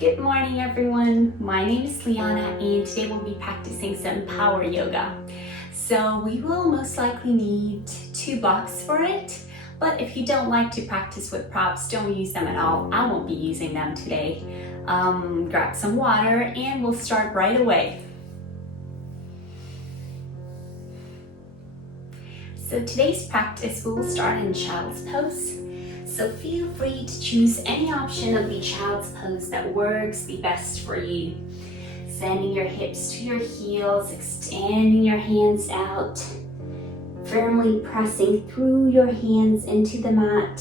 Good morning, everyone. My name is Liana, and today we'll be practicing some power yoga. So we will most likely need 2 blocks for it, but if you don't like to practice with props, don't use them at all. I won't be using them today. Grab some water and we'll start right away. So today's practice, we will start in child's pose. So feel free to choose any option of the child's pose that works the best for you. Sending your hips to your heels, extending your hands out, firmly pressing through your hands into the mat.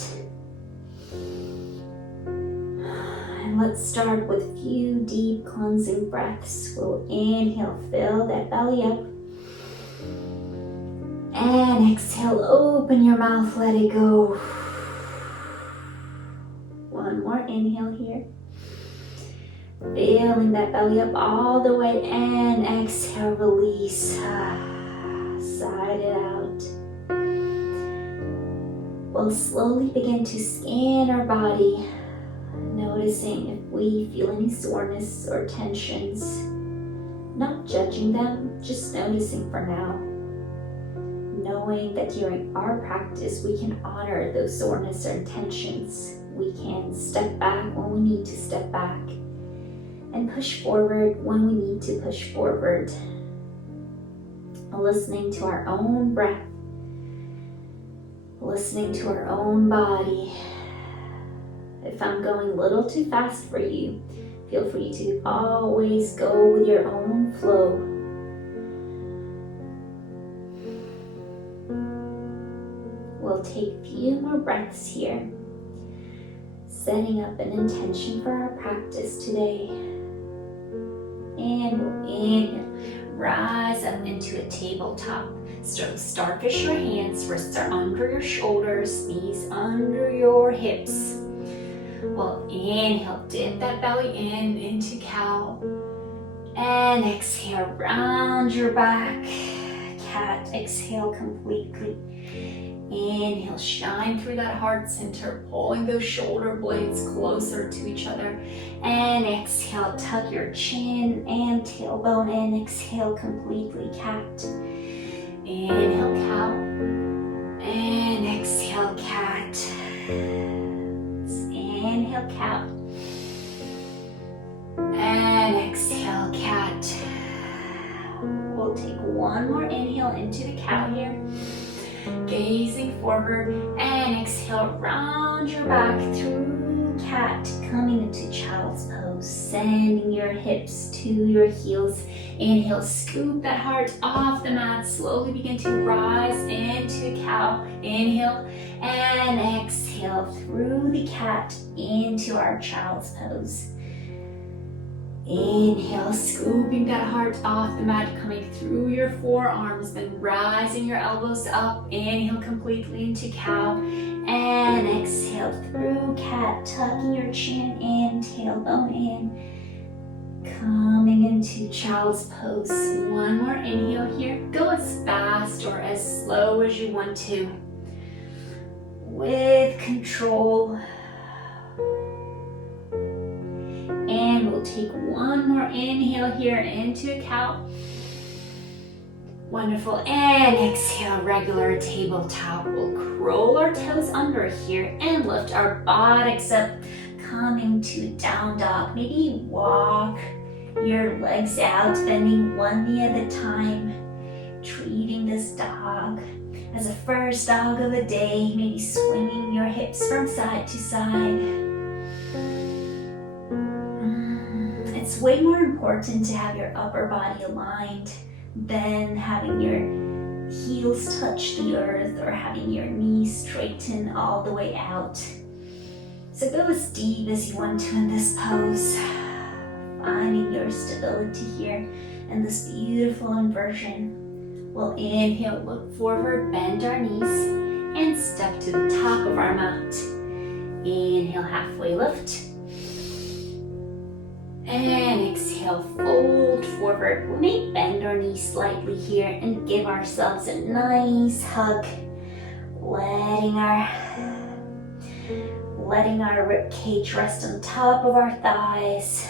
And let's start with a few deep cleansing breaths. We'll inhale, fill that belly up. And exhale, open your mouth, let it go. One more inhale here. Filling that belly up all the way and exhale, release. Side it out. We'll slowly begin to scan our body, noticing if we feel any soreness or tensions. Not judging them, just noticing for now. Knowing that during our practice, we can honor those soreness or tensions. We can step back when we need to step back and push forward when we need to push forward. Listening to our own breath, listening to our own body. If I'm going a little too fast for you, feel free to always go with your own flow. We'll take a few more breaths here, setting up an intention for our practice today. And we'll inhale, rise up into a tabletop. So starfish your hands, wrists are under your shoulders, knees under your hips. We'll inhale, dip that belly in into cow. And exhale, round your back. Cat, exhale completely. Inhale, shine through that heart center, pulling those shoulder blades closer to each other. And exhale, tuck your chin and tailbone in. Exhale completely, cat. Inhale, cow. And exhale, cat. Inhale, cow. And exhale, cat. We'll take one more inhale into the cow here. Gazing forward and exhale, round your back through cat, coming into child's pose, sending your hips to your heels. Inhale, scoop that heart off the mat, slowly begin to rise into cow. Inhale and exhale through the cat into our child's pose. Inhale, scooping that heart off the mat, coming through your forearms, then rising your elbows up. Inhale completely into cow, and exhale through cat, tucking your chin in, tailbone in, coming into child's pose. One more inhale here. Go as fast or as slow as you want to, with control. And we'll take one more inhale here into a cow. Wonderful. And exhale, regular tabletop. We'll curl our toes under here and lift our buttocks up, coming to down dog. Maybe walk your legs out, bending one knee at a time. Treating this dog as a first dog of the day. Maybe swinging your hips from side to side. It's way more important to have your upper body aligned than having your heels touch the earth or having your knees straighten all the way out. So go as deep as you want to in this pose, finding your stability here in this beautiful inversion. We'll inhale, look forward, bend our knees, and step to the top of our mat. Inhale, halfway lift. And exhale, fold forward. We may bend our knees slightly here and give ourselves a nice hug, letting our letting our rib cage rest on top of our thighs,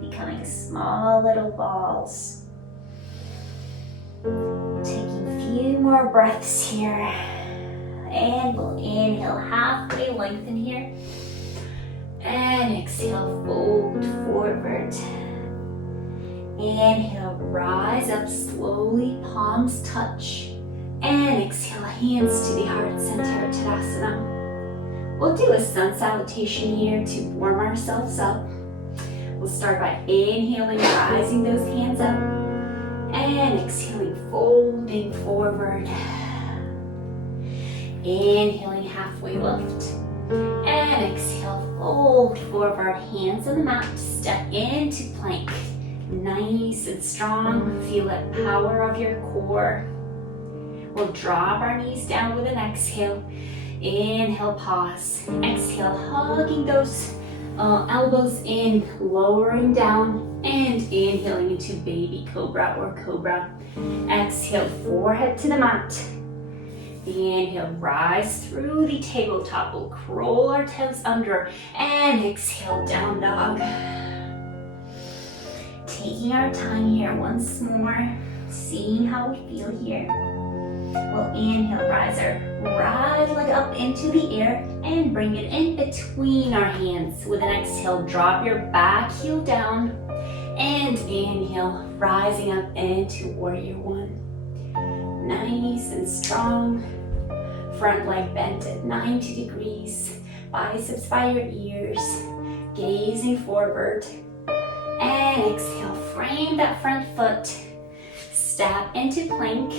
becoming small little balls. Taking a few more breaths here, and we'll inhale, halfway lengthen here, and exhale, fold forward. Inhale, rise up slowly, palms touch, and exhale, hands to the heart center, Tadasana. We'll do a sun salutation here to warm ourselves up. We'll start by inhaling, rising those hands up, and exhaling, folding forward. Inhaling, halfway lift, and exhale, fold forward, hands on the mat, step into plank. Nice and strong, feel that power of your core. We'll drop our knees down with an exhale. Inhale, pause. Exhale, hugging those elbows in, lowering down, and inhaling into baby cobra or cobra. Exhale, forehead to the mat. Inhale, rise through the tabletop. We'll curl our toes under, and exhale, down dog. Taking our time here once more, seeing how we feel here. We'll inhale, rise our right leg up into the air and bring it in between our hands. With an exhale, drop your back heel down and inhale, rising up into warrior one. Nice and strong. Front leg bent at 90 degrees. Biceps by your ears. Gazing forward. And exhale, frame that front foot. Step into plank.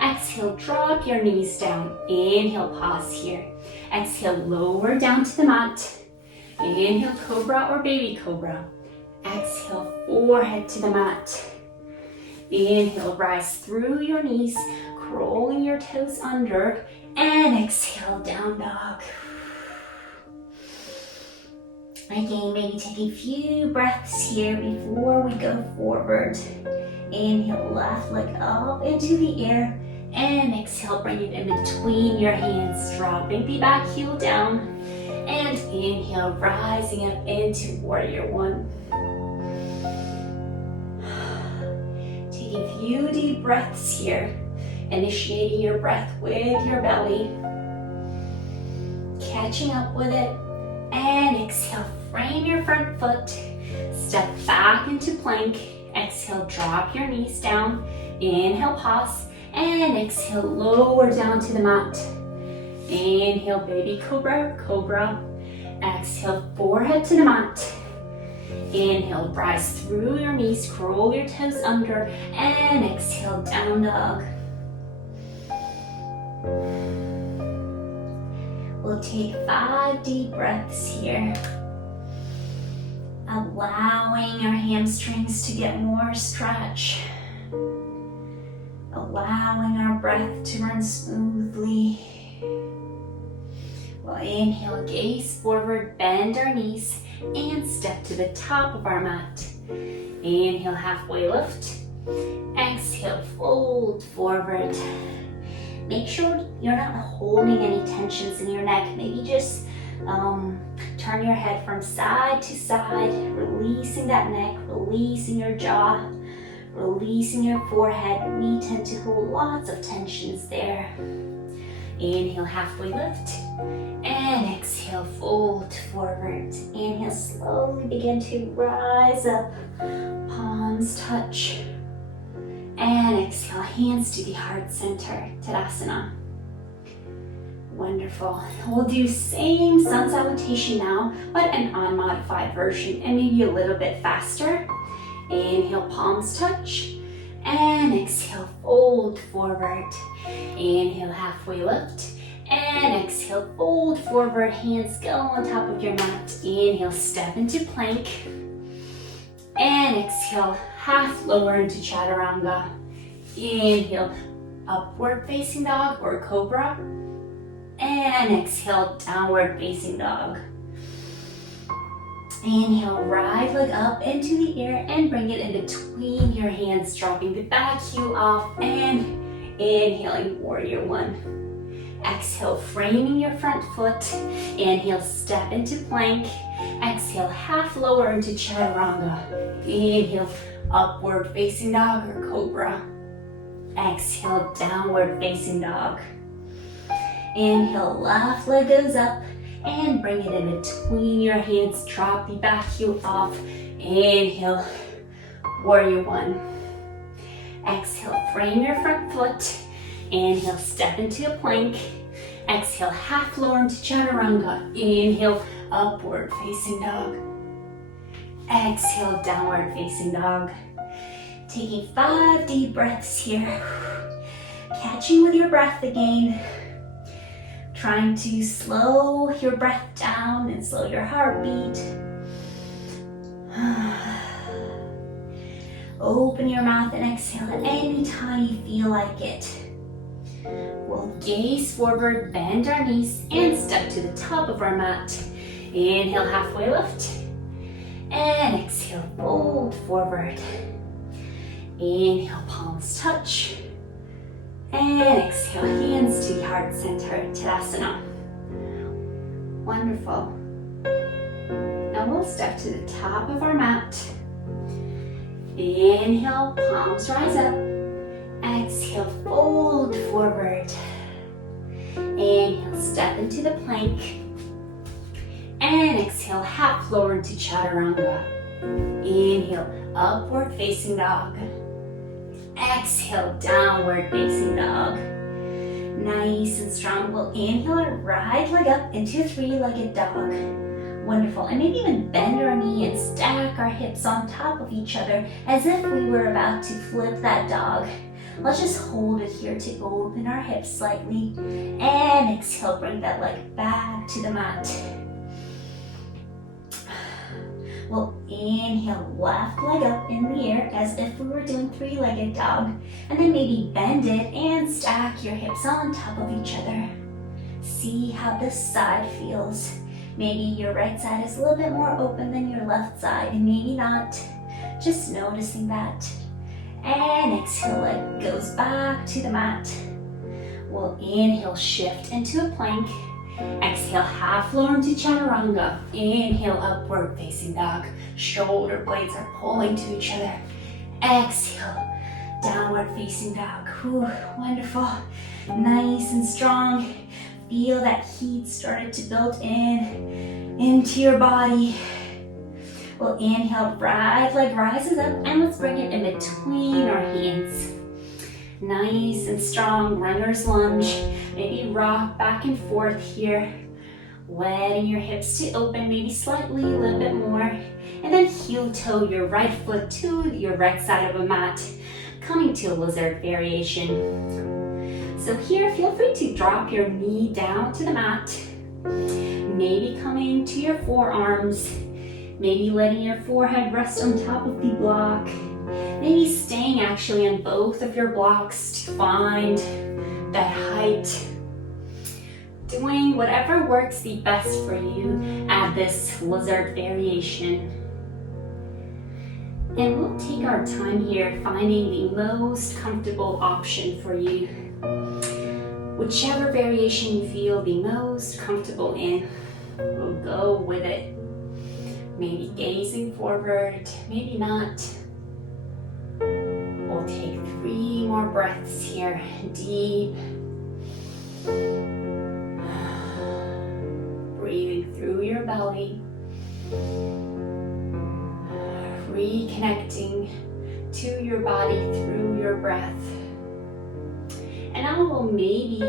Exhale, drop your knees down. Inhale, pause here. Exhale, lower down to the mat. Inhale, cobra or baby cobra. Exhale, forehead to the mat. Inhale, rise through your knees, curling your toes under. And exhale, down dog. Again, maybe take a few breaths here before we go forward. Inhale, left leg up into the air. And exhale, bring it in between your hands, dropping the back heel down. And inhale, rising up into warrior one. Taking a few deep breaths here. Initiating your breath with your belly. Catching up with it. And exhale, frame your front foot. Step back into plank. Exhale, drop your knees down. Inhale, pause. And exhale, lower down to the mat. Inhale, baby cobra, cobra. Exhale, forehead to the mat. Inhale, rise through your knees, curl your toes under. And exhale, down dog. We'll take 5 deep breaths here. Allowing our hamstrings to get more stretch. Allowing our breath to run smoothly. We'll inhale, gaze forward, bend our knees, and step to the top of our mat. Inhale, halfway lift. Exhale, fold forward. Make sure you're not holding any tensions in your neck. Maybe just turn your head from side to side, releasing that neck, releasing your jaw, releasing your forehead. We tend to hold lots of tensions there. Inhale, halfway lift, and exhale, fold forward. Inhale, slowly begin to rise up, palms touch. And exhale, hands to the heart center, Tadasana. Wonderful. We'll do same sun salutation now, but an unmodified version and maybe a little bit faster. Inhale, palms touch. And exhale, fold forward. Inhale, halfway lift. And exhale, fold forward. Hands go on top of your mat. Inhale, step into plank. And exhale, half lower into chaturanga. Inhale, upward facing dog or cobra. And exhale, downward facing dog. Inhale, right leg up into the air and bring it in between your hands, dropping the back heel off and inhaling warrior one. Exhale, framing your front foot. Inhale, step into plank. Exhale, half lower into chaturanga. Inhale, upward facing dog or cobra. Exhale, downward facing dog. Inhale, left leg goes up and bring it in between your hands. Drop the back heel off. Inhale, warrior one. Exhale, frame your front foot. Inhale, step into a plank. Exhale, half lower into chaturanga. Inhale, upward facing dog. Exhale, downward facing dog. Taking 5 deep breaths here. Catching with your breath again. Trying to slow your breath down and slow your heartbeat. Open your mouth and exhale at any time you feel like it. We'll gaze forward, bend our knees, and step to the top of our mat. Inhale, halfway lift. And exhale, fold forward. Inhale, palms touch. And exhale, hands to heart center, Tadasana. Wonderful. Now we'll step to the top of our mat. Inhale, palms rise up. Exhale, fold forward. Inhale, step into the plank. And exhale, half lower into chaturanga. Inhale, upward facing dog. Exhale, downward facing dog. Nice and strong. We'll inhale and right leg up into a three-legged dog. Wonderful. And maybe even bend our knee and stack our hips on top of each other as if we were about to flip that dog. Let's just hold it here to open our hips slightly. And exhale, bring that leg back to the mat. We'll inhale, left leg up in the air as if we were doing three-legged dog. And then maybe bend it and stack your hips on top of each other. See how this side feels. Maybe your right side is a little bit more open than your left side, and maybe not. Just noticing that. And exhale, leg goes back to the mat. We'll inhale, shift into a plank. Exhale, half lower into chaturanga. Inhale, upward facing dog. Shoulder blades are pulling to each other. Exhale, downward facing dog. Whew, wonderful. Nice and strong. Feel that heat started to build into your body. We'll inhale, right leg rises up, and let's bring it in between our hands. Nice and strong, runner's lunge. Maybe rock back and forth here. Letting your hips to open, maybe slightly, a little bit more. And then heel toe your right foot to your right side of a mat, coming to a lizard variation. So here, feel free to drop your knee down to the mat. Maybe coming to your forearms. Maybe letting your forehead rest on top of the block. Maybe staying actually on both of your blocks to find that height. Doing whatever works the best for you at this lizard variation. And we'll take our time here finding the most comfortable option for you. Whichever variation you feel the most comfortable in, we'll go with it. Maybe gazing forward, maybe not. We'll take 3 more breaths here, deep. Breathing through your belly. Reconnecting to your body through your breath. And now we'll maybe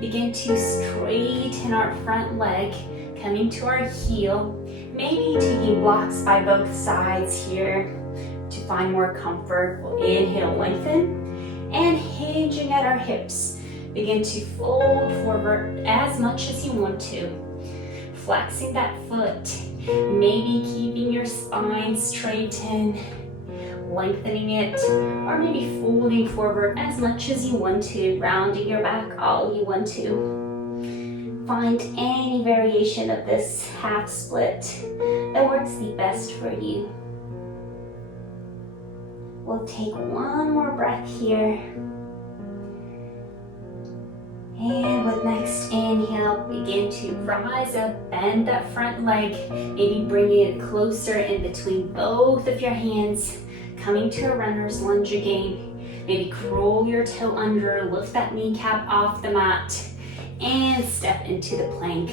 begin to straighten our front leg, coming to our heel. Maybe taking blocks by both sides here to find more comfort. We'll inhale, lengthen, and hinging at our hips. Begin to fold forward as much as you want to. Flexing that foot, maybe keeping your spine straightened, lengthening it, or maybe folding forward as much as you want to, rounding your back all you want to. Find any variation of this half split that works the best for you. We'll take 1 more breath here. And with next inhale, begin to rise up, bend that front leg, maybe bringing it closer in between both of your hands, coming to a runner's lunge again. Maybe curl your toe under, lift that kneecap off the mat, and step into the plank.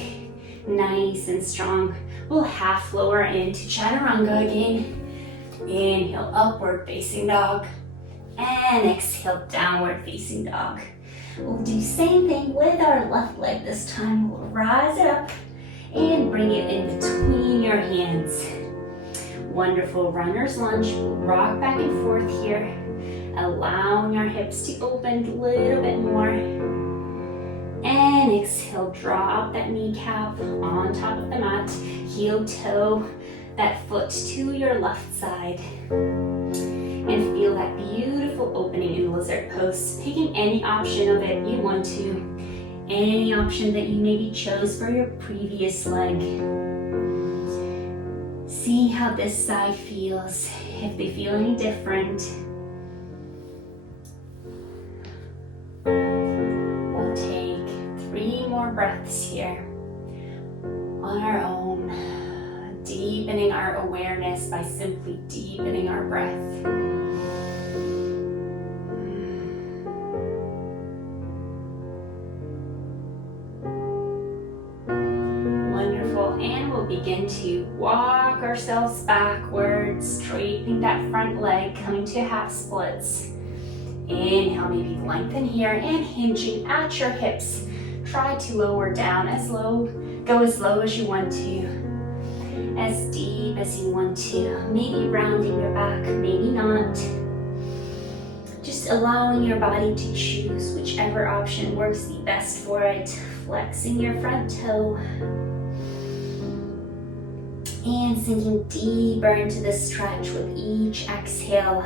Nice and strong. We'll half lower into chaturanga again. Inhale, upward facing dog. And exhale, downward facing dog. We'll do same thing with our left leg this time. We'll rise it up and bring it in between your hands. Wonderful runner's lunge. We'll rock back and forth here, allowing our hips to open a little bit more. And exhale, draw out that kneecap on top of the mat. Heel toe that foot to your left side. And feel that beautiful opening in lizard pose. Picking any option of it you want to. Any option that you maybe chose for your previous leg. See how this side feels. If they feel any different. We'll take 3 more breaths here on our own. Deepening our awareness by simply deepening our breath. Wonderful, and we'll begin to walk ourselves backwards, straightening that front leg, coming to half splits. Inhale, maybe lengthen here and hinging at your hips. Try to lower down go as low as you want to. As deep as you want to, maybe rounding your back, maybe not. Just allowing your body to choose whichever option works the best for it. Flexing your front toe. And sinking deeper into the stretch with each exhale.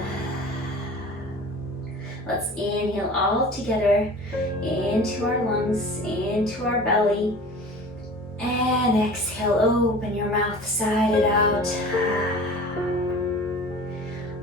Let's inhale all together into our lungs, into our belly. And exhale, open your mouth, side it out.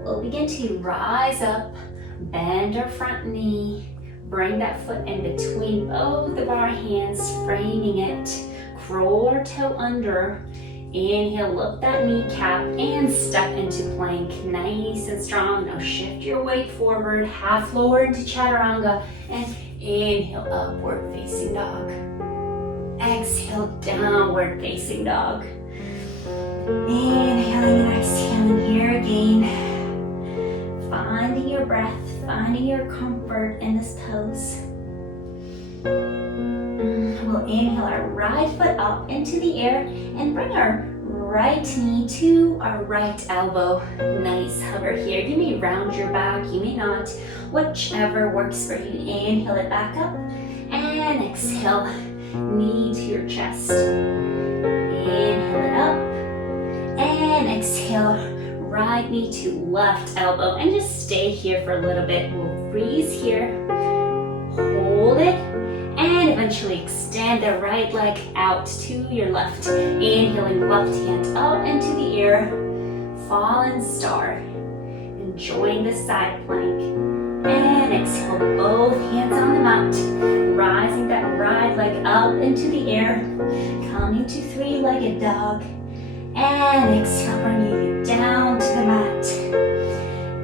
We'll begin to rise up, bend our front knee, bring that foot in between both of our hands, framing it. Curl our toe under. Inhale, lift that kneecap and step into plank. Nice and strong. Now shift your weight forward, half lower into chaturanga, and inhale, upward facing dog. Exhale, downward facing dog. Inhaling and exhaling here again. Finding your breath, finding your comfort in this pose. We'll inhale our right foot up into the air and bring our right knee to our right elbow. Nice hover here. You may round your back, you may not. Whichever works for you. Inhale it back up and exhale. Knee to your chest. Inhale it up and exhale. Right knee to left elbow, and just stay here for a little bit. We'll freeze here. Hold it. And eventually extend the right leg out to your left. Inhaling, left hand up into the air. Fallen star. Enjoying the side plank. And exhale, both hands on the mat. Rising that right leg up into the air. Coming to 3-legged dog. And exhale, bringing you down to the mat.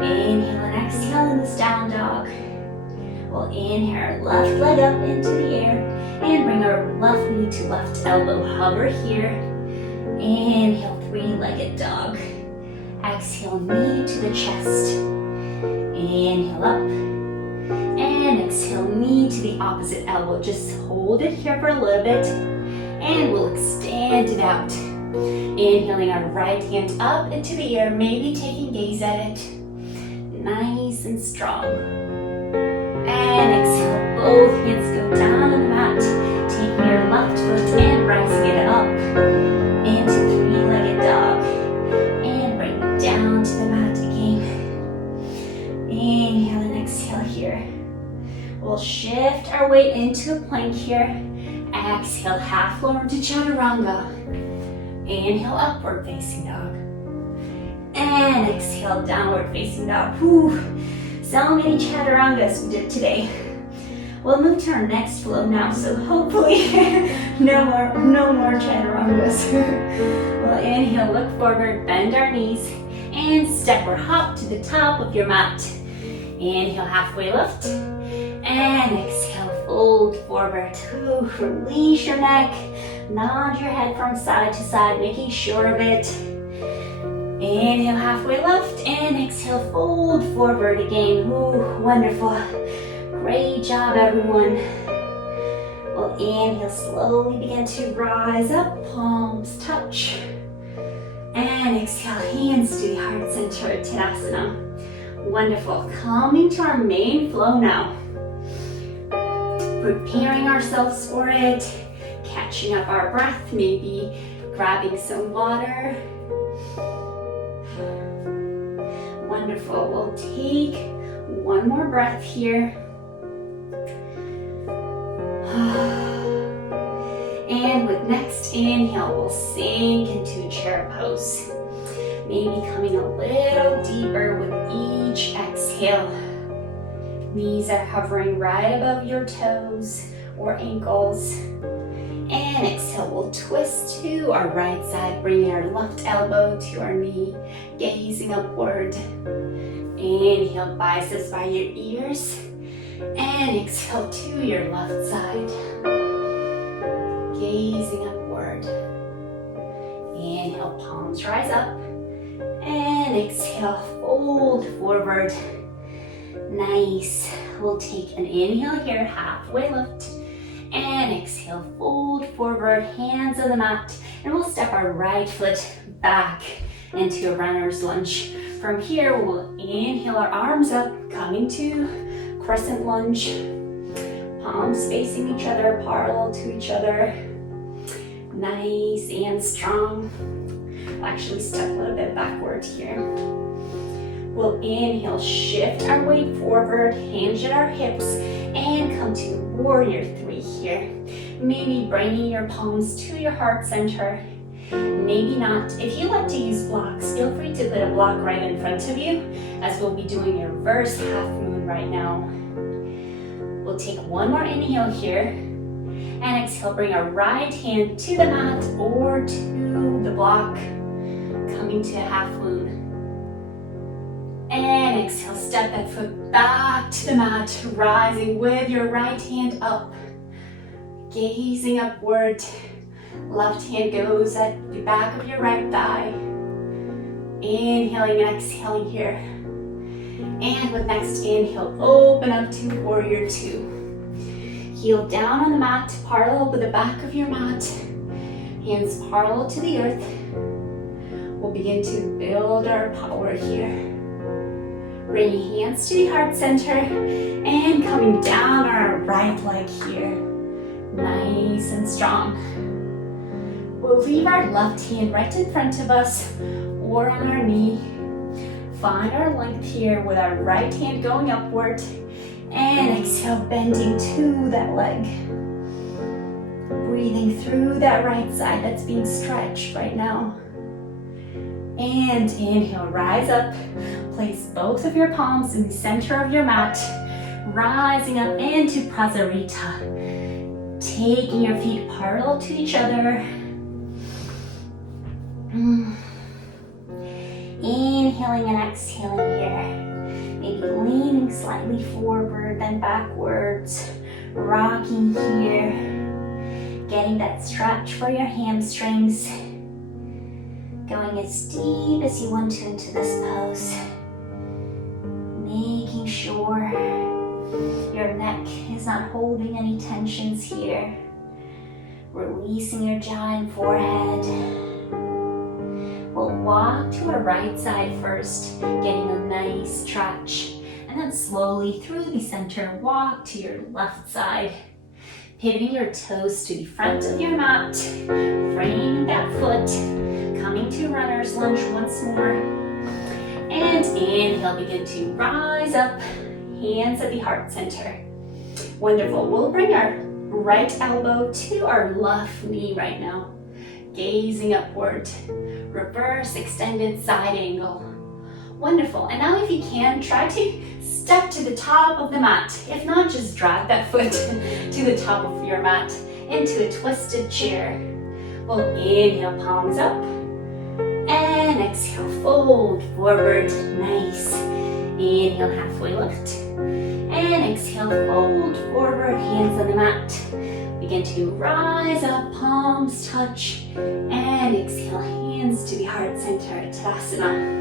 Inhale and exhale in this down dog. We'll inhale, left leg up into the air and bring our left knee to left elbow. Hover here. Inhale, 3-legged dog. Exhale, knee to the chest. Inhale up and exhale, knee to the opposite elbow. Just hold it here for a little bit and we'll extend it out. Inhaling our right hand up into the air, maybe taking gaze at it. Nice and strong. And exhale, both hands go down on the mat. Taking your left foot and rising it up into 3-legged dog. And bring it down to the mat again. Inhale and exhale here. We'll shift our weight into a plank here. Exhale, half lower to chaturanga. Inhale, upward facing dog. And exhale, downward facing dog. Whew. So many chaturangas we did today. We'll move to our next flow now, so hopefully no more chaturangas. We'll inhale, look forward, bend our knees, and step or hop to the top of your mat. Inhale, halfway lift, and exhale, fold forward. Ooh, release your neck, nod your head from side to side, making sure of it. Inhale, halfway lift, and exhale, fold forward again. Ooh, wonderful. Great job, everyone. We'll inhale, slowly begin to rise up, palms touch. And exhale, hands to the heart center, Tadasana. Wonderful. Coming to our main flow now. Preparing ourselves for it. Catching up our breath, maybe grabbing some water. Wonderful. We'll take one more breath here. And with next inhale, we'll sink into a chair pose. Maybe coming a little deeper with each exhale. Knees are hovering right above your toes or ankles. And exhale, we'll twist to our right side, bringing our left elbow to our knee, gazing upward. Inhale, biceps by your ears. And exhale to your left side, gazing upward. Inhale, palms rise up. And exhale, fold forward. Nice. We'll take an inhale here, halfway lift. And exhale, fold forward, hands on the mat. And we'll step our right foot back into a runner's lunge. From here, we'll inhale our arms up, coming to crescent lunge. Palms facing each other, parallel to each other. Nice and strong. We'll actually step a little bit backward here. We'll inhale, shift our weight forward, hinge at our hips, and come to warrior three here. Maybe bringing your palms to your heart center. Maybe not. If you like to use blocks, feel free to put a block right in front of you, as we'll be doing a reverse half moon right now. We'll take one more inhale here, and exhale, bring our right hand to the mat or to the block, coming to a half moon. And exhale, step that foot back to the mat, rising with your right hand up, gazing upward. Left hand goes at the back of your right thigh. Inhaling and exhaling here. And with next inhale, open up to warrior two. Heel down on the mat, parallel with the back of your mat. Hands parallel to the earth. We'll begin to build our power here. Bringing hands to the heart center and coming down our right leg here. Nice and strong. We'll leave our left hand right in front of us or on our knee. Find our length here with our right hand going upward. And exhale, bending to that leg. Breathing through that right side that's being stretched right now. And inhale, rise up. Place both of your palms in the center of your mat. Rising up into Prasarita. Taking your feet parallel to each other. Inhaling and exhaling here. Maybe leaning slightly forward, then backwards. Rocking here. Getting that stretch for your hamstrings. Going as deep as you want to into this pose. Making sure your neck is not holding any tensions here. Releasing your jaw and forehead. We'll walk to our right side first, getting a nice stretch. And then slowly through the center, walk to your left side. Pivoting your toes to the front of your mat. Framing that foot. Coming to runner's lunge once more. And inhale, begin to rise up. Hands at the heart center. Wonderful. We'll bring our right elbow to our left knee right now. Gazing upward. Reverse extended side angle. Wonderful. And now if you can, try to step to the top of the mat. If not, just drag that foot to the top of your mat into a twisted chair. We'll inhale, palms up. And exhale, fold forward. Nice. Inhale, halfway lift. And exhale, fold forward, hands on the mat. Begin to rise up, palms touch. And exhale, hands to the heart center, Tadasana.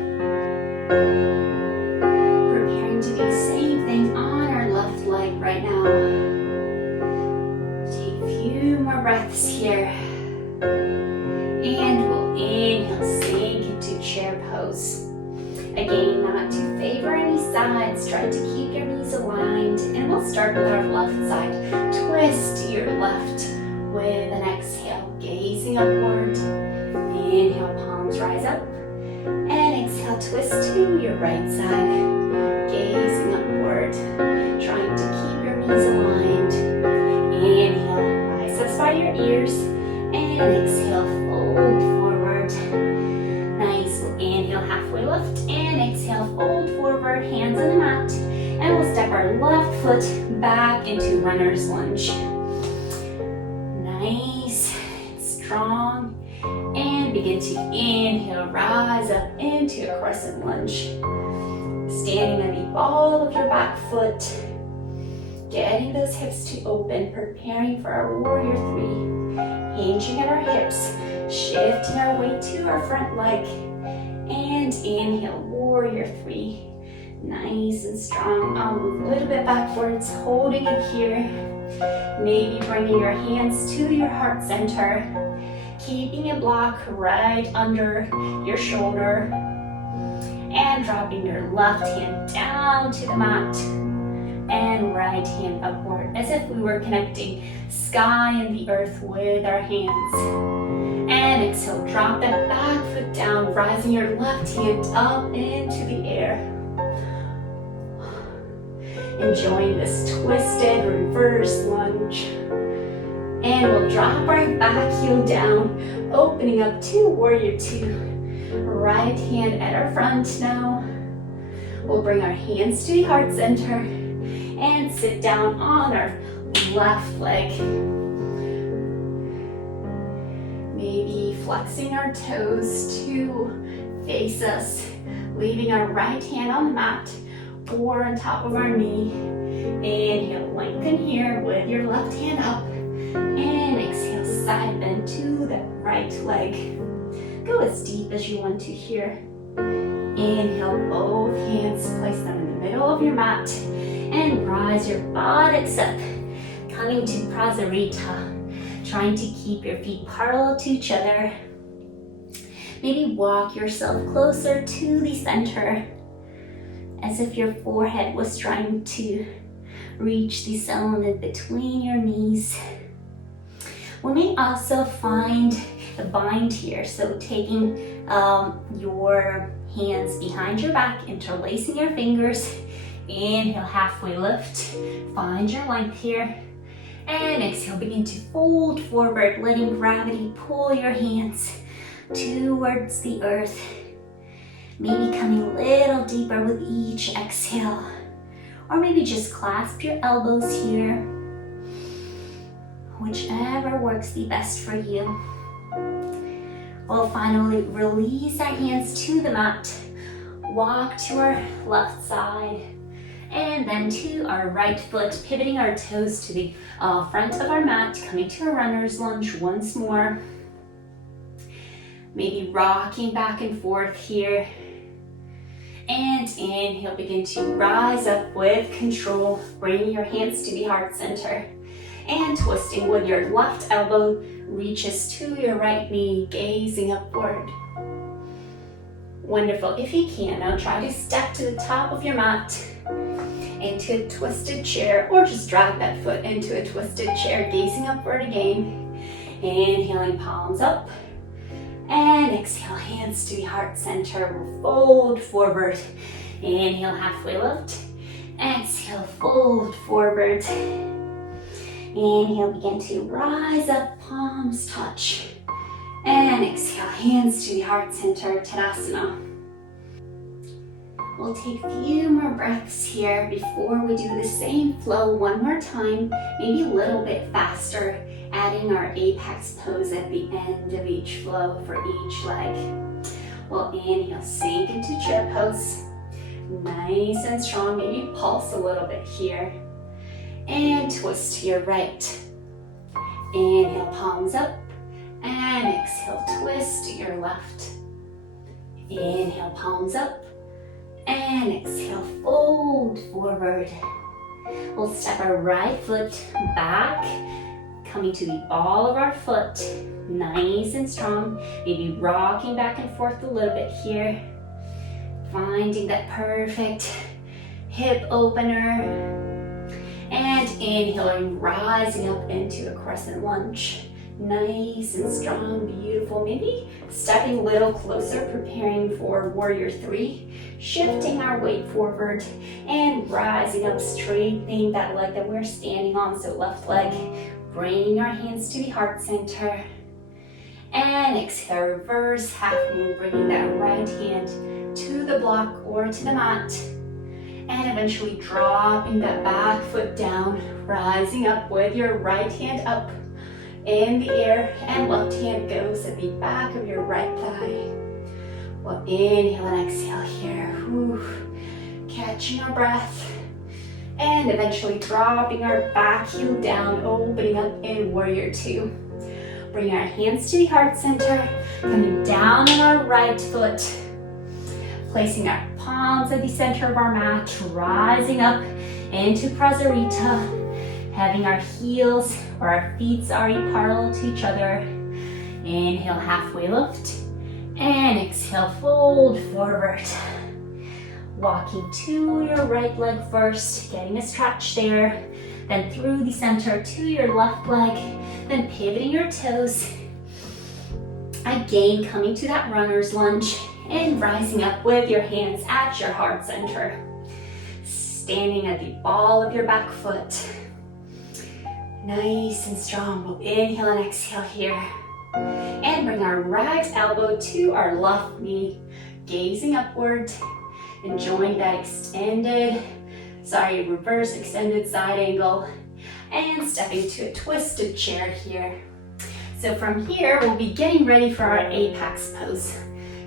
Preparing to do the same thing on our left leg right now. Take a few more breaths here. And we'll inhale, sink into chair pose. Again, not to favor any sides. Try to keep your knees aligned. And we'll start with our left side. Twist to your left with an exhale, gazing upward. Inhale, palms rise up. And exhale, twist to your right side, gazing upward, trying to keep your knees aligned. Inhale, biceps by your ears, and exhale, fold forward. Nice, we'll inhale, halfway lift, and exhale, fold forward, hands on the mat, and we'll step our left foot back into runner's lunge. Nice, strong. And begin to inhale, rise up into a crescent lunge. Standing on the ball of your back foot. Getting those hips to open, preparing for our warrior three. Hinging at our hips, shifting our weight to our front leg. And inhale, warrior three. Nice and strong. I'll move a little bit backwards, holding it here. Maybe bringing your hands to your heart center. Keeping a block right under your shoulder and dropping your left hand down to the mat and right hand upward as if we were connecting sky and the earth with our hands. And exhale, drop that back foot down, rising your left hand up into the air. Enjoying this twisted reverse lunge. And we'll drop our back heel down, opening up to warrior two. Right hand at our front now. We'll bring our hands to the heart center and sit down on our left leg. Maybe flexing our toes to face us, leaving our right hand on the mat or on top of our knee. Inhale, lengthen here with your left hand up. And exhale, side bend to the right leg. Go as deep as you want to here. Inhale, both hands, place them in the middle of your mat. And rise your buttocks up, coming to Prasarita. Trying to keep your feet parallel to each other. Maybe walk yourself closer to the center, as if your forehead was trying to reach the zone in between your knees. We may also find a bind here, so taking your hands behind your back, interlacing your fingers. Inhale, halfway lift, find your length here. And exhale, begin to fold forward, letting gravity pull your hands towards the earth. Maybe coming a little deeper with each exhale. Or maybe just clasp your elbows here. Whichever works the best for you. We'll finally release our hands to the mat. Walk to our left side. And then to our right foot, pivoting our toes to the front of our mat, coming to a runner's lunge once more. Maybe rocking back and forth here. And inhale, begin to rise up with control, bringing your hands to the heart center. And twisting with your left elbow reaches to your right knee, gazing upward. Wonderful. If you can, now try to step to the top of your mat into a twisted chair, or just drag that foot into a twisted chair, gazing upward again. Inhaling, palms up. And exhale, hands to the heart center. We'll fold forward. Inhale, halfway lift. Exhale, fold forward. Inhale, begin to rise up, palms touch. And exhale, hands to the heart center, Tadasana. We'll take a few more breaths here before we do the same flow one more time, maybe a little bit faster, adding our apex pose at the end of each flow for each leg. We'll inhale, sink into chair pose. Nice and strong, maybe pulse a little bit here. And twist to your right. Inhale, palms up. And exhale, twist to your left. Inhale, palms up. And exhale, fold forward. We'll step our right foot back, coming to the ball of our foot, nice and strong. Maybe rocking back and forth a little bit here. Finding that perfect hip opener. And inhaling, rising up into a crescent lunge. Nice and strong, beautiful. Maybe stepping a little closer, preparing for warrior three. Shifting our weight forward and rising up, straightening that leg that we're standing on. So left leg, bringing our hands to the heart center. And exhale, reverse half moon, bringing that right hand to the block or to the mat. And eventually dropping that back foot down, rising up with your right hand up in the air, and left hand goes at the back of your right thigh. We'll inhale and exhale here. Whew. Catching our breath. And eventually dropping our back heel down, opening up in warrior two. Bring our hands to the heart center, coming down on our right foot. Placing our palms at the center of our mat, rising up into Prasarita. Having our heels or our feet already parallel to each other. Inhale, halfway lift. And exhale, fold forward. Walking to your right leg first, getting a stretch there. Then through the center to your left leg. Then pivoting your toes. Again, coming to that runner's lunge. And rising up with your hands at your heart center. Standing at the ball of your back foot. Nice and strong. We'll inhale and exhale here. And bring our right elbow to our left knee. Gazing upward. Enjoying that reverse extended side angle. And stepping to a twisted chair here. So from here, we'll be getting ready for our apex pose.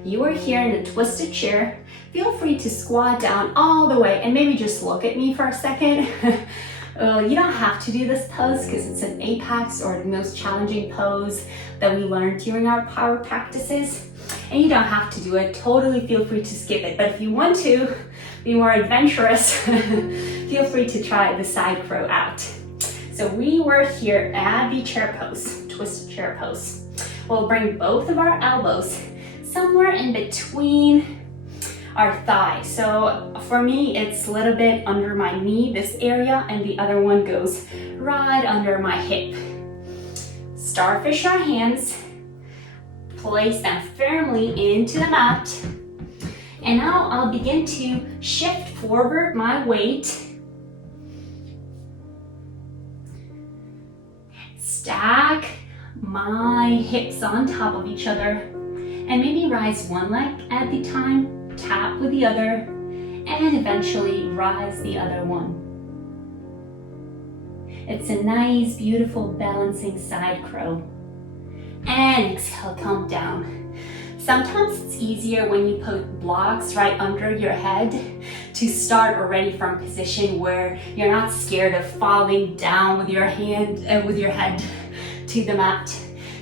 You are here in a twisted chair. Feel free to squat down all the way and maybe just look at me for a second. You don't have to do this pose because it's an apex or the most challenging pose that we learned during our power practices. And you don't have to do it. Totally feel free to skip it. But if you want to be more adventurous, feel free to try the side crow out. So we were here at the chair pose, twisted chair pose. We'll bring both of our elbows somewhere in between our thighs. So for me, it's a little bit under my knee, this area, and the other one goes right under my hip. Starfish our hands, place them firmly into the mat. And now I'll begin to shift forward my weight. Stack my hips on top of each other. And maybe rise one leg at the time, tap with the other, and eventually rise the other one. It's a nice, beautiful, balancing side crow. And exhale, come down. Sometimes it's easier when you put blocks right under your head to start already from a position where you're not scared of falling down with your head to the mat.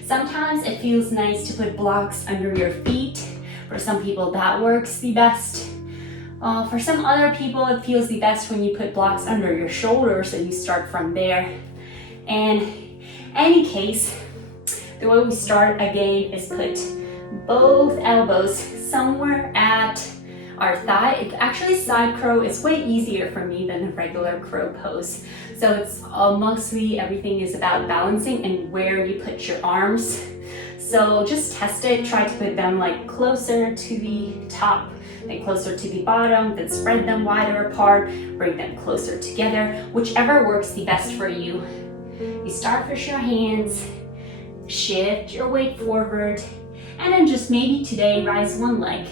Sometimes it feels nice to put blocks under your feet. For some people that works the best. For some other people it feels the best when you put blocks under your shoulders and you start from there. And in any case, the way we start again is put both elbows somewhere at our thigh. Actually, side crow is way easier for me than the regular crow pose. So it's mostly everything is about balancing and where you put your arms. So just test it, try to put them like closer to the top, then closer to the bottom, then spread them wider apart, bring them closer together, whichever works the best for you. You starfish your hands, shift your weight forward, and then just maybe today rise one leg.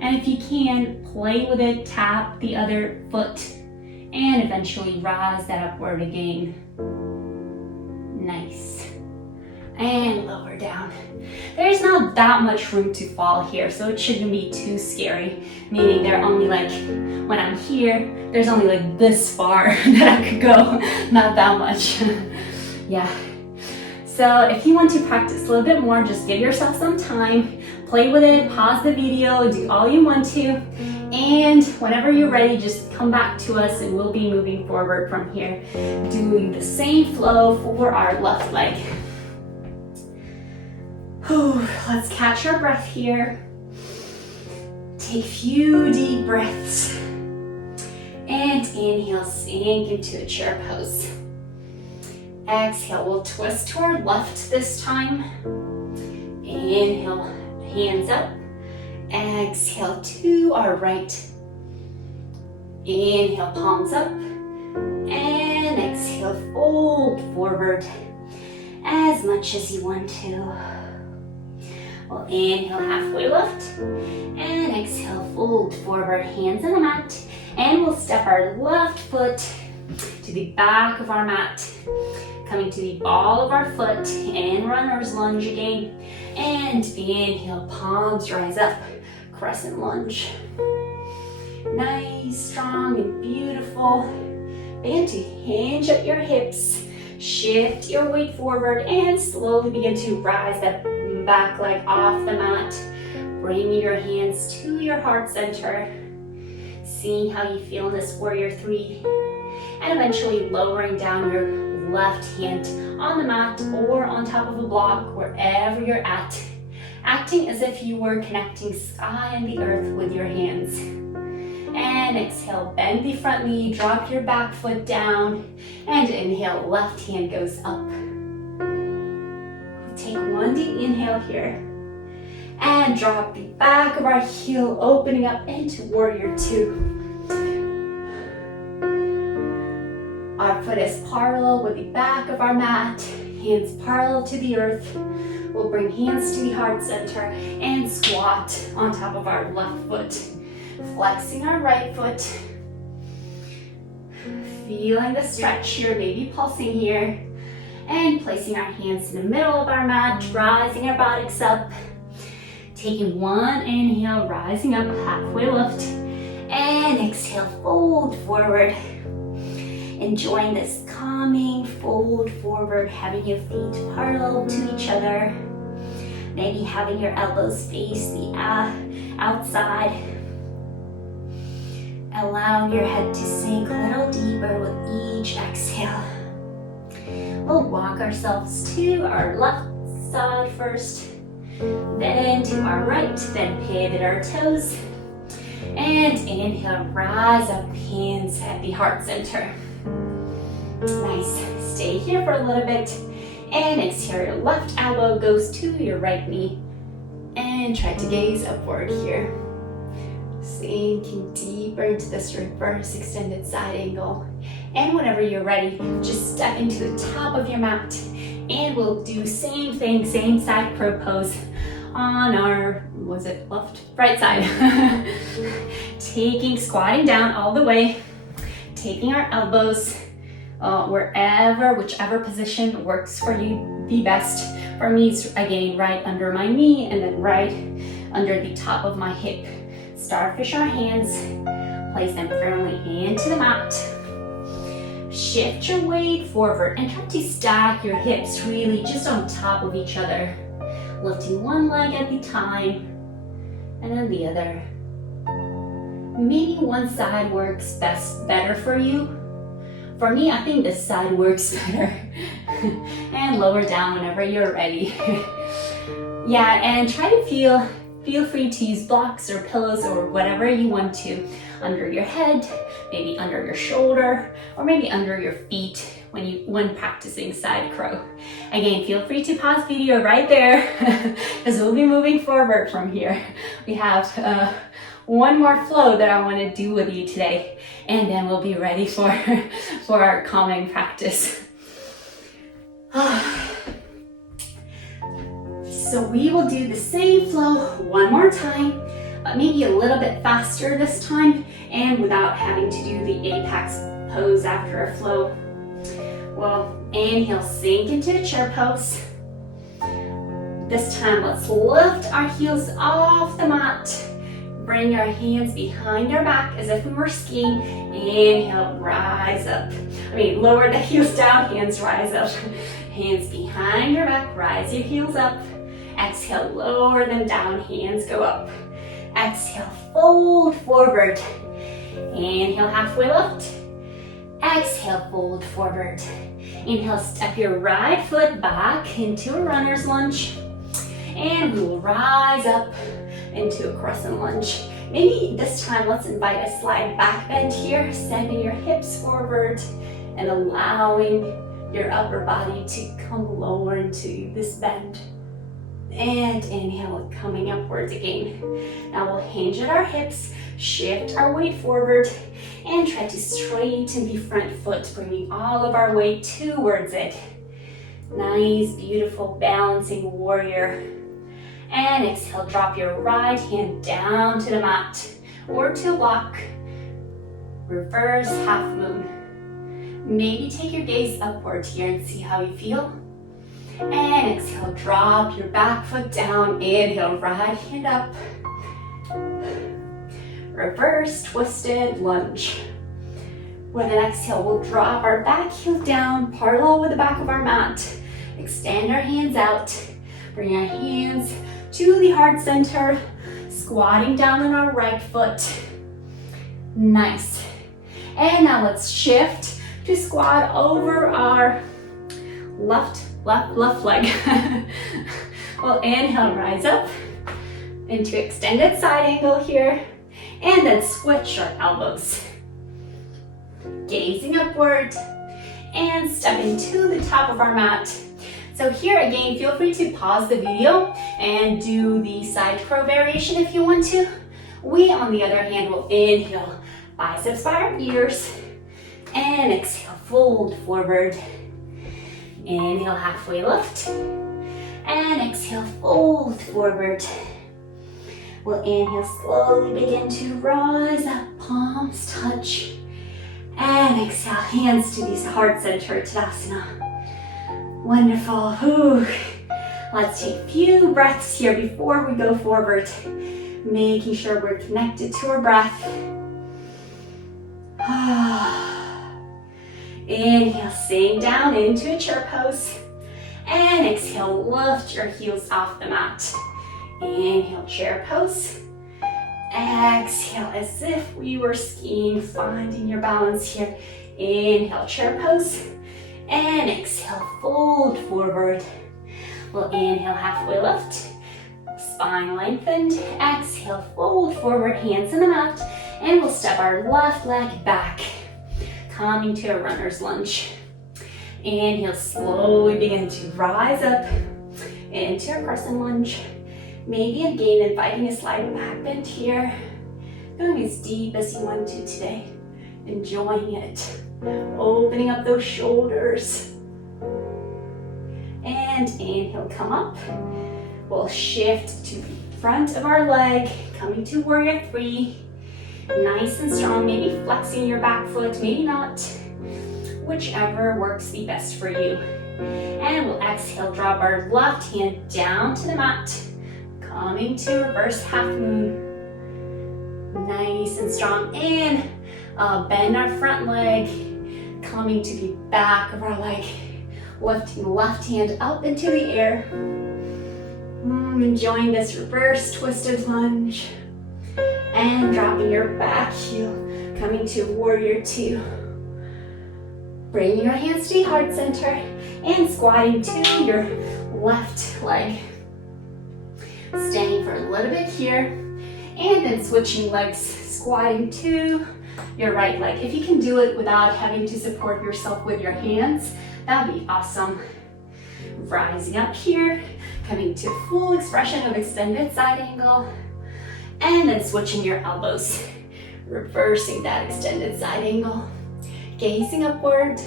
And if you can, play with it, tap the other foot, and eventually rise that upward again. Nice. And lower down. There's not that much room to fall here, so it shouldn't be too scary. Meaning they're only like, when I'm here, there's only like this far that I could go, not that much. Yeah. So if you want to practice a little bit more, just give yourself some time, play with it, pause the video, do all you want to, and whenever you're ready, just come back to us and we'll be moving forward from here, doing the same flow for our left leg. Let's catch our breath here. Take a few deep breaths. And inhale, sink into a chair pose. Exhale, we'll twist to our left this time. Inhale, hands up. Exhale to our right. Inhale, palms up. And exhale, fold forward as much as you want to. We'll inhale, halfway lift, and exhale, fold forward, hands on the mat, and we'll step our left foot to the back of our mat, coming to the ball of our foot, and runner's lunge again, and inhale, palms rise up, crescent lunge. Nice, strong, and beautiful. Begin to hinge at your hips, shift your weight forward, and slowly begin to rise that back leg off the mat. Bring your hands to your heart center. Seeing how you feel in this warrior 3. And eventually lowering down your left hand on the mat or on top of a block, wherever you're at. Acting as if you were connecting sky and the earth with your hands. And exhale, bend the front knee, drop your back foot down. And inhale, left hand goes up. Take one deep inhale here and drop the back of our heel, opening up into warrior 2. Our foot is parallel with the back of our mat, hands parallel to the earth. We'll bring hands to the heart center and squat on top of our left foot, flexing our right foot. Feeling the stretch here, maybe pulsing here. And placing our hands in the middle of our mat, rising our buttocks up. Taking one inhale, rising up, halfway lift. And exhale, fold forward. Enjoying this calming fold forward, having your feet parallel to each other. Maybe having your elbows face the outside. Allowing your head to sink a little deeper with each exhale. We'll walk ourselves to our left side first, then to our right, then pivot our toes. And inhale, rise up, hands at the heart center. Nice, stay here for a little bit. And exhale, your left elbow goes to your right knee. And try to gaze upward here. Sinking deeper into this reverse extended side angle. And whenever you're ready, just step into the top of your mat. And we'll do same thing, same side crow pose on our, right side. Squatting down all the way, taking our elbows whichever position works for you the best. For me, it's again right under my knee and then right under the top of my hip. Starfish our hands, place them firmly into the mat. Shift your weight forward and try to stack your hips really just on top of each other. Lifting one leg at a time and then the other. Maybe one side works better for you. For me, I think this side works better. And lower down whenever you're ready. Yeah, and try to feel free to use blocks or pillows or whatever you want to under your head, maybe under your shoulder, or maybe under your feet when practicing side crow. Again, feel free to pause video right there because we'll be moving forward from here. We have one more flow that I want to do with you today, and then we'll be ready for our calming practice. So we will do the same flow one more time. but maybe a little bit faster this time and without having to do the apex pose after a flow. Well, inhale, sink into the chair pose. This time, let's lift our heels off the mat. Bring our hands behind our back as if we were skiing. Inhale, rise up. Lower the heels down, hands rise up. Hands behind your back, rise your heels up. Exhale, lower them down, hands go up. Exhale, fold forward. Inhale, halfway lift. Exhale, fold forward. Inhale, step your right foot back into a runner's lunge. And we will rise up into a crescent lunge. Maybe this time, let's invite a slide back bend here, sending your hips forward and allowing your upper body to come lower into this bend. And inhale, coming upwards again. Now we'll hinge at our hips, shift our weight forward, and try to straighten the front foot, bringing all of our weight towards it. Nice, beautiful, balancing warrior. And exhale, drop your right hand down to the mat or to a block. Reverse half moon. Maybe take your gaze upward here and see how you feel. And exhale, drop your back foot down. Inhale, right hand up. Reverse twisted lunge. With an exhale, we'll drop our back heel down, parallel with the back of our mat. Extend our hands out. Bring our hands to the heart center, squatting down on our right foot. Nice. And now let's shift to squat over our left leg. We'll inhale, rise up into extended side angle here, and then switch our elbows. Gazing upward and stepping to the top of our mat. So here again, feel free to pause the video and do the side crow variation if you want to. We, on the other hand, will inhale, biceps by our ears, and exhale, fold forward. Inhale, halfway lift, and exhale, fold forward. We'll inhale, slowly begin to rise up, palms touch, and exhale, hands to the heart center, Tadasana. Wonderful. Whew. Let's take a few breaths here before we go forward, making sure we're connected to our breath. Inhale, sink down into a chair pose. And exhale, lift your heels off the mat. Inhale, chair pose. Exhale, as if we were skiing, finding your balance here. Inhale, chair pose. And exhale, fold forward. We'll inhale, halfway lift. Spine lengthened. Exhale, fold forward, hands in the mat. And we'll step our left leg back, coming to a runner's lunge. Inhale, slowly begin to rise up into a crescent lunge. Maybe again, inviting a slight back bend here. Going as deep as you want to today. Enjoying it. Opening up those shoulders. And inhale, come up. We'll shift to the front of our leg, coming to warrior three. Nice and strong, maybe flexing your back foot, maybe not. Whichever works the best for you. And we'll exhale, drop our left hand down to the mat, coming to reverse half moon. Nice and strong. And bend our front leg, coming to the back of our leg, lifting the left hand up into the air. Enjoying this reverse twisted lunge. And dropping your back heel, coming to warrior two. Bringing your hands to the heart center and squatting to your left leg. Staying for a little bit here, and then switching legs, squatting to your right leg. If you can do it without having to support yourself with your hands, that'd be awesome. Rising up here, coming to full expression of extended side angle, and then switching your elbows, reversing that extended side angle, gazing upward,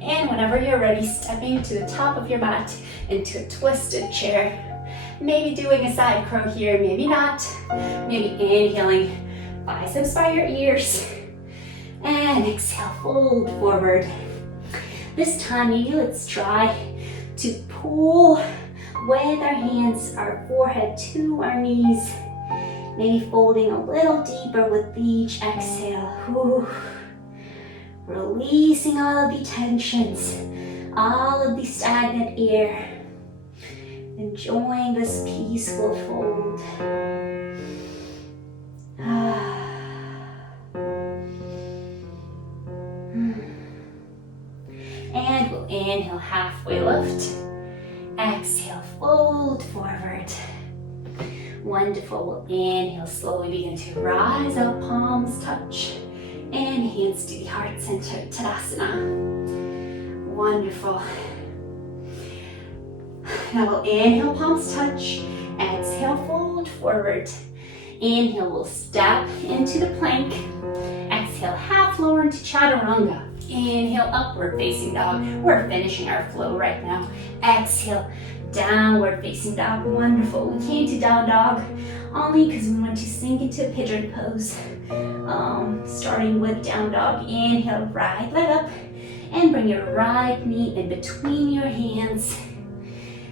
and whenever you're ready, stepping to the top of your mat into a twisted chair. Maybe doing a side crow here, maybe not. Maybe inhaling, biceps by your ears. And exhale, fold forward. This time, maybe let's try to pull with our hands, our forehead to our knees. Maybe folding a little deeper with each exhale. Whew. Releasing all of the tensions, all of the stagnant air. Enjoying this peaceful fold. And we'll inhale, halfway lift. Exhale, fold forward. Wonderful. We'll inhale, slowly begin to rise up, palms touch. And hands to the heart center, Tadasana. Wonderful. Now we'll inhale, palms touch. Exhale, fold forward. Inhale, we'll step into the plank. Exhale, half lower into Chaturanga. Inhale, upward facing dog. We're finishing our flow right now. Exhale, downward facing dog. Wonderful. We came to down dog only because we want to sink into pigeon pose. Starting with down dog. Inhale, right leg up. And bring your right knee in between your hands.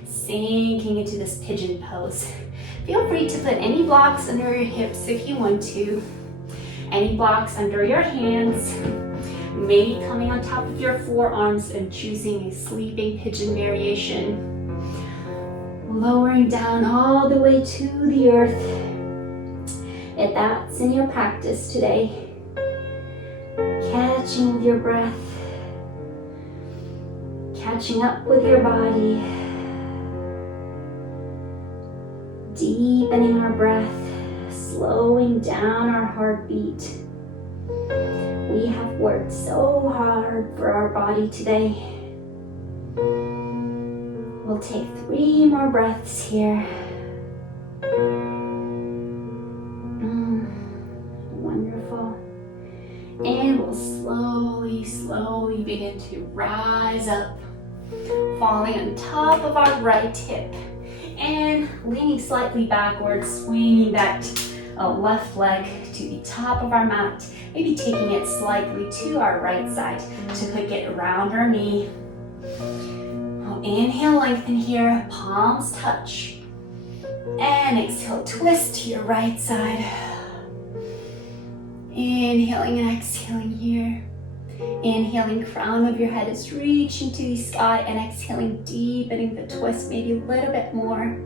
Sinking into this pigeon pose. Feel free to put any blocks under your hips if you want to. Any blocks under your hands. Maybe coming on top of your forearms and choosing a sleeping pigeon variation. Lowering down all the way to the earth. If that's in your practice today. Catching with your breath. Catching up with your body. Deepening our breath. Slowing down our heartbeat. We have worked so hard for our body today. We'll take 3 more breaths here. Wonderful. And we'll slowly begin to rise up, falling on top of our right hip and leaning slightly backwards, swinging that left leg to the top of our mat, maybe taking it slightly to our right side to hook it around our knee. Inhale, lengthen here, palms touch. And exhale, twist to your right side. Inhaling and exhaling here. Inhaling, crown of your head is reaching to the sky, and exhaling, deepening the twist maybe a little bit more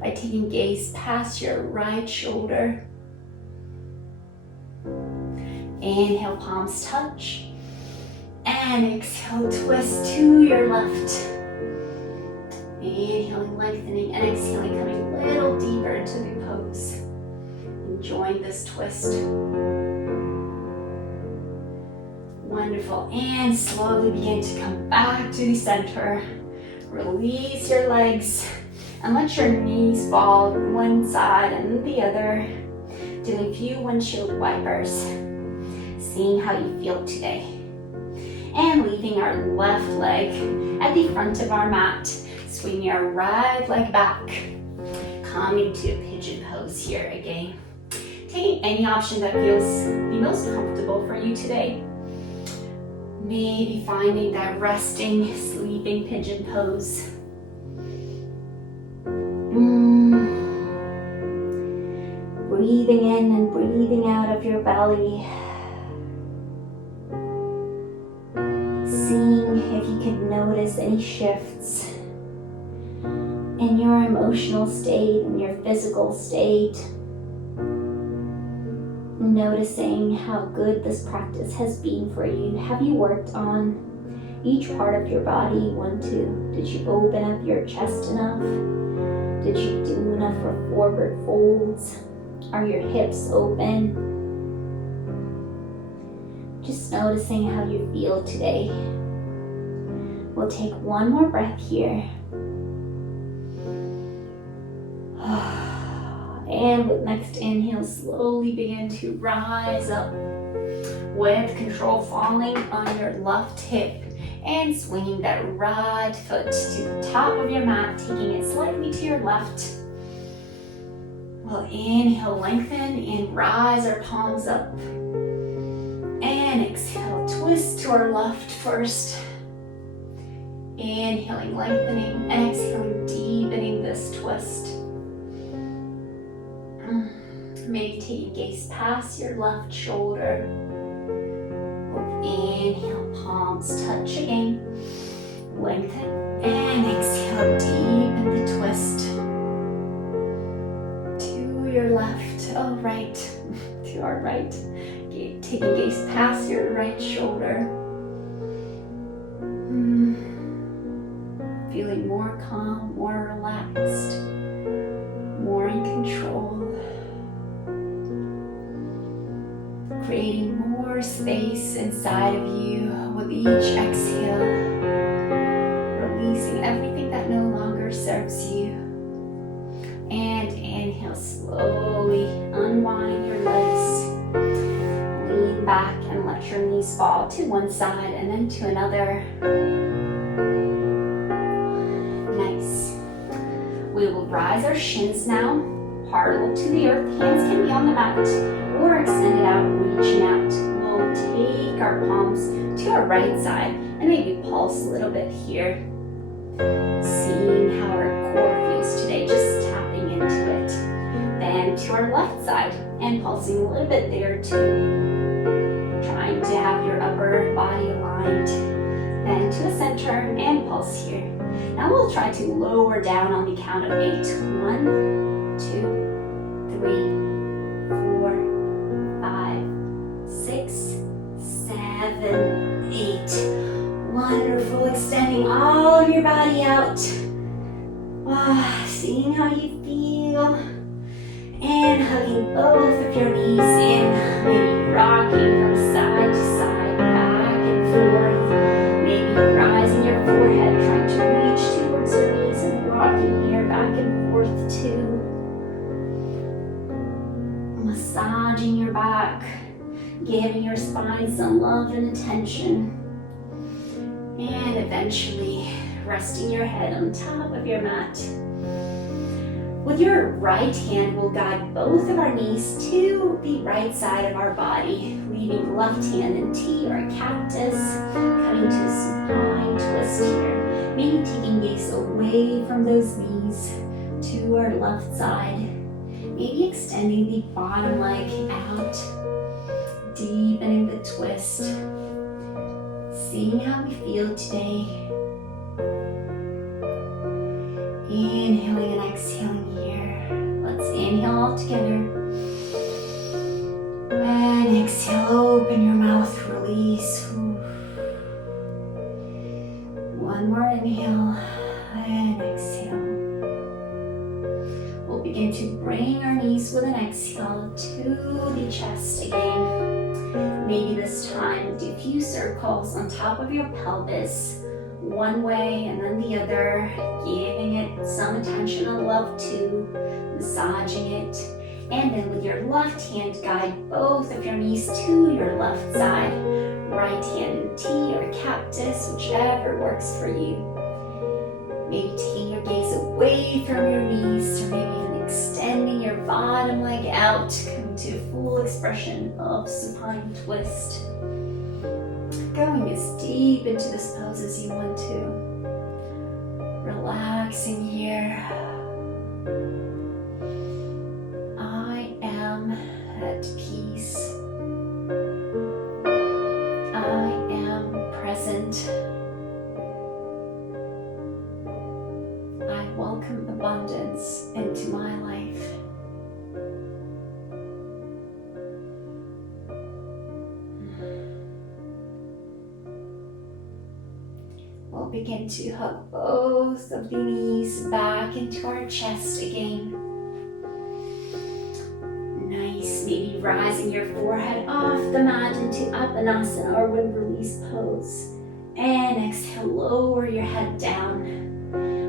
by taking gaze past your right shoulder. Inhale, palms touch. And exhale, twist to your left. Inhaling, lengthening, and exhaling, coming a little deeper into the pose. Enjoying this twist. Wonderful. And slowly begin to come back to the center. Release your legs and let your knees fall one side and the other. Doing a few windshield wipers. Seeing how you feel today. And leaving our left leg at the front of our mat. Swing your right leg back. Coming to a pigeon pose here again. Taking any option that feels the most comfortable for you today. Maybe finding that resting, sleeping pigeon pose. Breathing in and breathing out of your belly. Seeing if you can notice any shifts in your emotional state, in your physical state. Noticing how good this practice has been for you. Have you worked on each part of your body? Did you open up your chest enough? Did you do enough for forward folds? Are your hips open? Just noticing how you feel today. We'll take one more breath here. And with next inhale, slowly begin to rise up with control, falling on your left hip and swinging that right foot to the top of your mat, taking it slightly to your left. We'll inhale, lengthen, and rise our palms up. And exhale, twist to our left first. Inhaling, lengthening, and exhaling, deepening this twist. Maybe taking gaze past your left shoulder. Inhale, palms touch again. Lengthen, and exhale, deepen the twist. To your left, oh right, to our right. Taking gaze past your right shoulder. Feeling more calm, more relaxed, more in control. Creating more space inside of you with each exhale. Releasing everything that no longer serves you. And inhale, slowly unwind your legs. Lean back and let your knees fall to one side and then to another. Nice. We will rise our shins now, parallel to the earth. Hands can be on the mat or extended out, reaching out. We'll take our palms to our right side and maybe pulse a little bit here. Seeing how our core feels today, just tapping into it. Then to our left side and pulsing a little bit there too. Trying to have your upper body aligned. Then to the center and pulse here. Now we'll try to lower down on the count of 8. 1, 2, 3, 4, 5, 6, 7, 8. Wonderful. Extending all of your body out. Seeing how you feel. And hugging both of your knees in. Maybe rocking from side to side, back and forth. Maybe rising your forehead, trying to reach towards your knees and rocking here, back and forth too. Massaging your back, giving your spine some love and attention. And eventually resting your head on top of your mat. With your right hand, we'll guide both of our knees to the right side of our body, leaving left hand in T or cactus, coming to a supine twist here. Maybe taking gaze away from those knees to our left side. Maybe extending the bottom leg out, deepening the twist. Seeing how we feel today. Inhaling and exhaling here. Let's inhale all together. And exhale, open your mouth, release. One more inhale and exhale. We'll begin to bring our knees with an exhale to the chest again. Maybe this time do a few circles on top of your pelvis. One way and then the other, giving it some attention and love too, massaging it. And then with your left hand, guide both of your knees to your left side. Right hand in T or cactus, whichever works for you. Maybe taking your gaze away from your knees, or maybe even extending your bottom leg out, coming to full expression of supine twist. Going as deep into this pose as you want to. Relaxing here. I am at peace. I am present. I welcome abundance into my life. We'll begin to hug both of the knees back into our chest again. Nice. Maybe rising your forehead off the mat into Uttanasana or wind release pose. And exhale, lower your head down.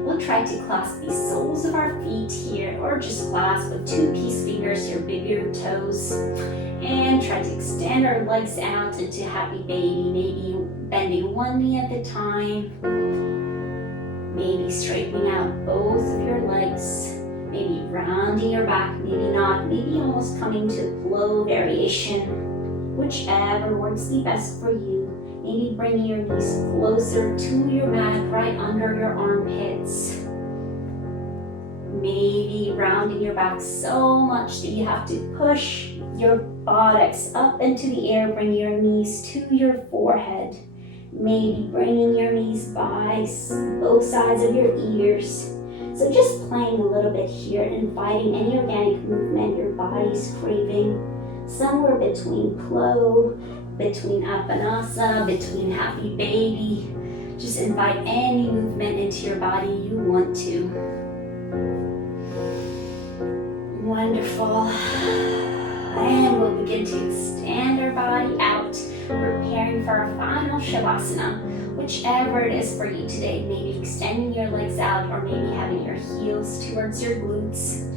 We'll try to clasp the soles of our feet here, or just clasp with 2 peace fingers your bigger toes. And try to extend our legs out into happy baby, maybe bending one knee at a time. Maybe straightening out both of your legs. Maybe rounding your back, maybe not, maybe almost coming to low variation, whichever works the best for you. Maybe bringing your knees closer to your mat, right under your armpits. Maybe rounding your back so much that you have to push your buttocks up into the air, bring your knees to your forehead. Maybe bringing your knees by both sides of your ears. So just playing a little bit here, inviting any organic movement your body's craving. Somewhere between flow, between Vinyasa, between happy baby. Just invite any movement into your body you want to. Wonderful. And we'll begin to extend our body out, preparing for our final Shavasana. Whichever it is for you today, maybe extending your legs out or maybe having your heels towards your glutes.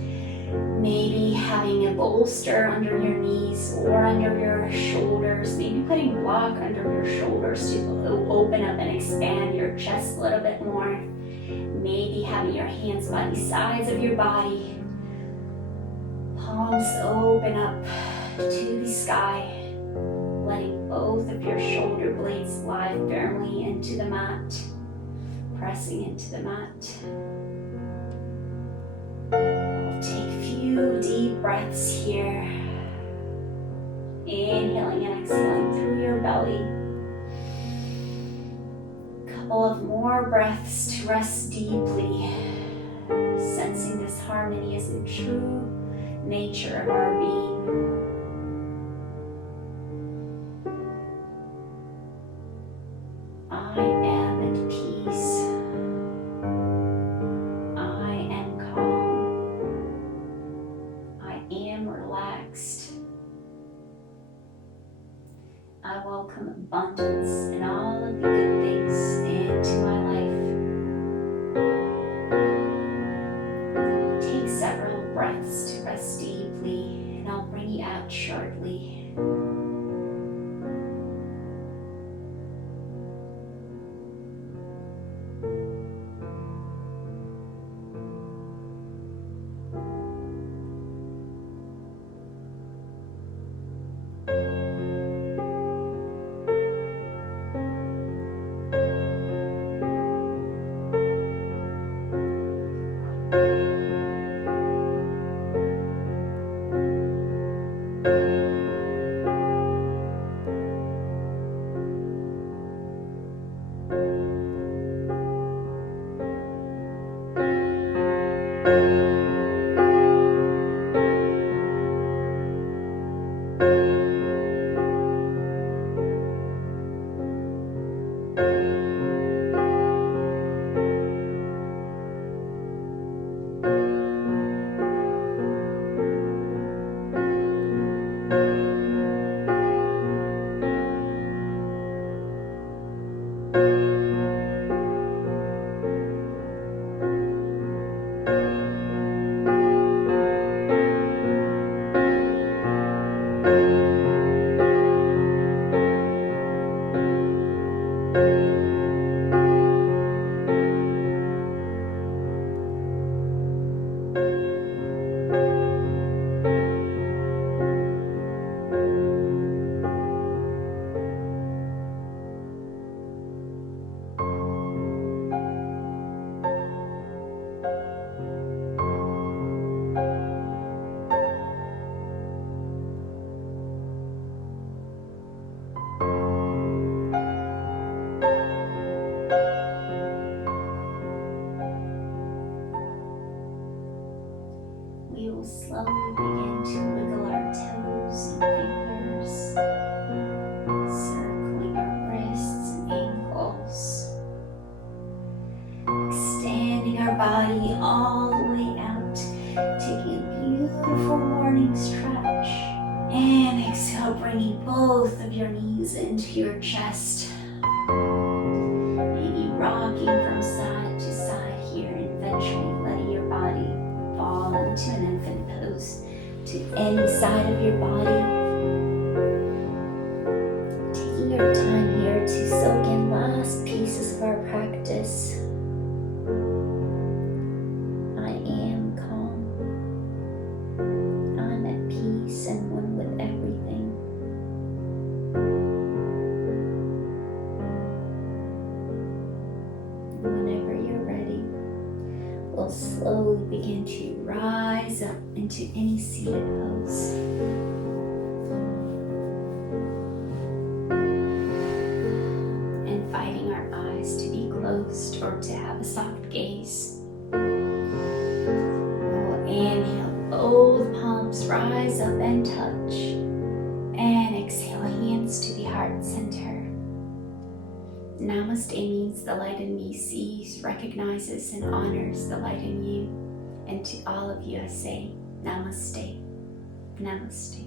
Maybe having a bolster under your knees or under your shoulders. Maybe putting a block under your shoulders to open up and expand your chest a little bit more. Maybe having your hands by the sides of your body. Palms open up to the sky. Letting both of your shoulder blades slide firmly into the mat. Pressing into the mat. Take a few deep breaths here. Inhaling and exhaling through your belly. Couple of more breaths to rest deeply. Sensing this harmony as the true nature of our being. I am at peace. I am calm. I am relaxed. I welcome abundance and all of the good things into my life. Take several breaths to rest deeply, and I'll bring you out shortly. We will slowly begin to wiggle our toes and fingers, circling our wrists and ankles, extending our body all the way out, taking a beautiful morning stretch, and exhale, bringing both of your knees into your chest, maybe rocking from side to side here, and eventually letting your body fall into an infant pose to any side of your body. Taking your time here to soak in last pieces of our practice. I am calm. up into any seated pose. Inviting our eyes to be closed or to have a soft gaze. We'll inhale, both palms rise up and touch. And exhale, hands to the heart center. Namaste means the light in me sees, recognizes, and honors the light in you. And to all of you I say, Namaste, Namaste.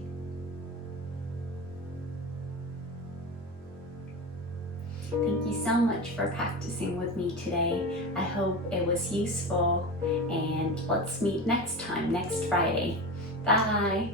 Thank you so much for practicing with me today. I hope it was useful, and let's meet next time, next Friday. Bye.